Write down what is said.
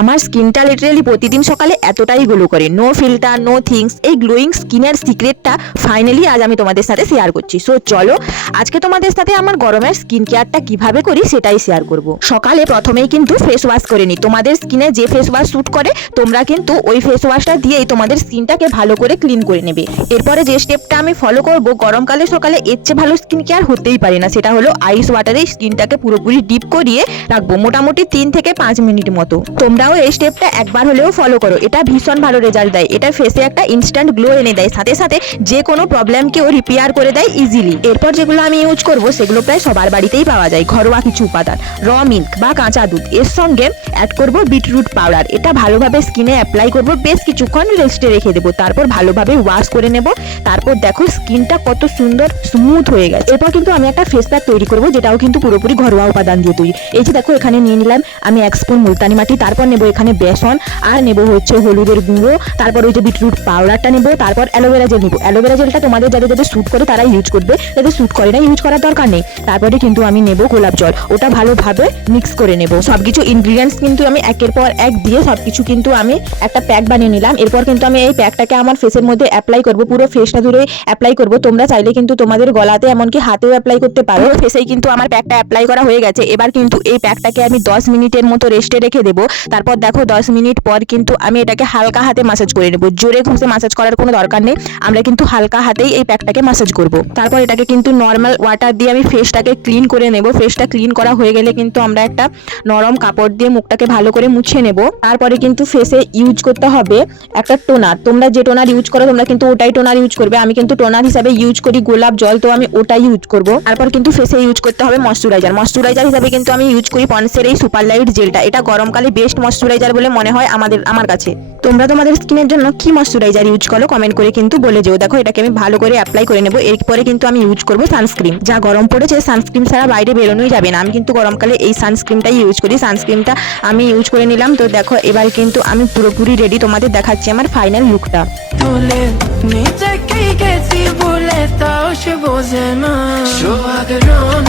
আমার স্কিনটা লিটারালি প্রতিদিন সকালে এতটাই গ্লো করে, নো ফিল্টার নো থিংস। এই গ্লোয়িং স্কিনের সিক্রেটটা ফাইনালি আজ আমি তোমাদের সাথে শেয়ার করছি। সো চলো আজকে তোমাদের সাথে আমার গরমের স্কিন কেয়ারটা কিভাবে করি সেটাই শেয়ার করব। সকালে প্রথমেই কিন্তু ফেস ওয়াশ করে নিই। তোমাদের স্কিনে যে ফেস ওয়াশ স্যুট করে তোমরা কিন্তু ওই ফেস ওয়াশটা দিয়েই তোমাদের স্কিনটাকে ভালো করে ক্লিন করে নেবে। এরপরে যে স্টেপটা আমি ফলো করব, গরমকালে সকালে এর চেয়ে ভালো স্কিন কেয়ার হতেই পারে না, সেটা হলো আইস ওয়াটারে স্কিনটাকে পুরোপুরি ডিপ করিয়ে রাখবো মোটামুটি 3 থেকে 5 মিনিট মতো। তোমরাও এই স্টেপটা একবার হলেও ফলো করো, এটা ভীষণ ভালো রেজাল্ট দেয়। এটা ফেসে একটা ইনস্ট্যান্ট গ্লো এনে দেয়, সাথে সাথে যে কোনো প্রবলেমকেও রিপেয়ার করে দেয় ইজিলি। এরপর যেগুলো আমি ইউজ করব সেগুলো প্রায় সবার বাড়িতেই পাওয়া যায়, ঘরোয়া কিছু উপাদান। র মিল্ক বা কাঁচা দুধ, এর সঙ্গে অ্যাড করব বিটরুট পাউডার। এটা ভালোভাবে স্কিনে অ্যাপ্লাই করব, বেশ কিছুক্ষণ রেস্টে রেখে দেবো, তারপর ভালোভাবে ওয়াশ করে নেব। তারপর দেখো স্কিনটা কত সুন্দর স্মুথ হয়ে গেছে। এরপর কিন্তু আমি একটা ফেস প্যাক তৈরি করব, যেটাও কিন্তু পুরোপুরি ঘরোয়া উপাদান দিয়ে তৈরি। এই যে দেখো এখানে নিয়ে নিলাম আমি 1 স্পুন মুলতানি মাটি, তারপর নেব এখানে বেসন, আর নেব হচ্ছে হলুদের গুঁড়ো, তারপর ওই যে বিটরুট পাউডারটা নেব, তারপর অ্যালোভেরা জেল নেব। অ্যালোভেরা জেলটা তোমাদের যাদের যাদের স্যুট করে তারা ইউজ করবে, যাদের স্যুট করে না ইউজ করার দরকার নেই। তারপরে কিন্তু আমি নেব গোলাপ জল, ওটা ভালোভাবে মিক্স করে নেব। সবকিছু ইনগ্রিডিয়েন্টস কিন্তু আমি একের পর এক দিয়ে সবকিছু কিন্তু আমি একটা প্যাক বানিয়ে নিলাম। এরপর কিন্তু আমি এই প্যাকটাকে আমার ফেসের মধ্যে অ্যাপ্লাই করব, পুরো ফেসটা জুড়ে অ্যাপ্লাই করব। তোমরা চাইলে কিন্তু তোমাদের গলাতে এমনকি হাতেও অ্যাপ্লাই করতে পারো। ফেসেই কিন্তু আমার প্যাকটা অ্যাপ্লাই করা হয়ে গেছে। এবার কিন্তু এই প্যাকটাকে আমি 10 মিনিটের মতো রেস্টে রেখে দেবো। তারপর দেখো 10 মিনিট পর কিন্তু আমি এটাকে হালকা হাতে মাসাজ করে নেব, জোরে ঘষে মাসাজ করার কোনো দরকার নেই, আমরা কিন্তু হালকা হাতেই এই প্যাকটাকে মাসাজ করব। তারপর এটাকে কিন্তু নর্মাল ওয়াটার দিয়ে আমি ফেসটাকে ক্লিন করে নেব। ফেসটা ক্লিন করা হয়ে গেলে কিন্তু আমরা একটা নরম কাপড় দিয়ে মুখটাকে ভালো করে মুছে নেব। তারপরে কিন্তু ফেসে ইউজ করতে হবে একটা টোনার। তোমরা যে টোনার ইউজ করো তোমরা কিন্তু ওটাই টোনার ইউজ করবে। আমি কিন্তু টোনার হিসাবে ইউজ করি গোলাপ জল, তো আমি ওটাই ইউজ করব। তারপর কিন্তু ফেসে ইউজ করতে হবে ময়শ্চারাইজার। ময়শ্চারাইজার হিসাবে কিন্তু আমি ইউজ করি পন্ডসের এই সুপার লাইট জেলটা। এটা গরমকালে বেস্ট ময়শ্চারাইজার বলে মনে হয় আমার কাছে। তোমরা তোমাদের স্কিনের জন্য কি ময়শ্চারাইজার ইউজ করো কমেন্ট করে কিন্তু বলে যেও। দেখো এটাকে আমি ভালো করে অ্যাপ্লাই করে নেব। এরপরে কিন্তু আমি ইউজ করব সানস্ক্রিন। যা গরম পড়েছে সানস্ক্রিন ছাড়া বাইরে বেরোনোই যাবে না। আমি কিন্তু গরমকালে এই সানস্ক্রিনটাই ইউজ করি। সানস্ক্রিনটা আমি ইউজ করে নিলাম। তো দেখো এবার কিন্তু আমি পুরোপুরি রেডি, তোমাদের দেখাচ্ছি আমার ফাইনাল লুকটা। তুলে নিচে গেছি বলে তাও সে বোঝে না, সোহাগ রন